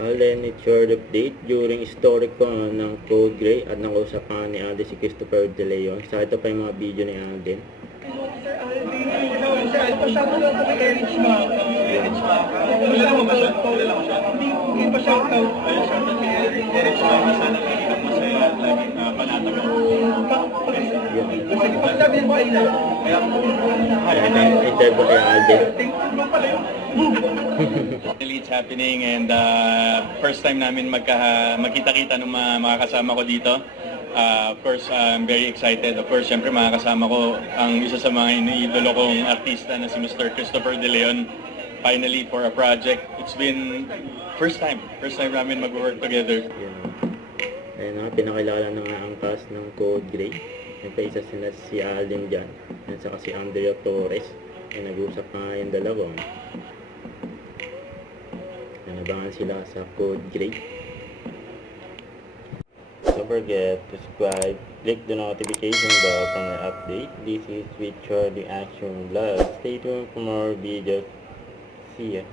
Allen, it's your update during historic ko ng Code Gray at nakausap pa ni Alden si Christopher De Leon. Sa ito pa yung mga video ni Alden. Pasama lang kami kay Rich Maka. Kilala mo ba siya? Kilala mo siya? Hindi pa shoutout. Shoutout kay Rich Maka. Sana laging masaya at laging panatag ako. Sige, pagsabi mo ay na. Interview kay Alden. Finally, it's happening and first time namin magkita-kita ng mga kasama ko dito. Of course, I'm very excited. Of course, syempre makakasama ko ang isa sa mga iniidolo kong artista na si Mr. Christopher De Leon. Finally, for a project. It's been first time namin mag-work together. Ayun nga, pinakilala na nga ang cast ng Code Gray. Nagpaisa sila si Alden dyan. At saka si Andrea Torres. Ay nag-usap nga yung dalawa. Nanabangan sila sa Code Gray. Don't forget to subscribe, click the notification bell for my update. This is Richard the Action Vlog. Stay tuned for more videos. See ya.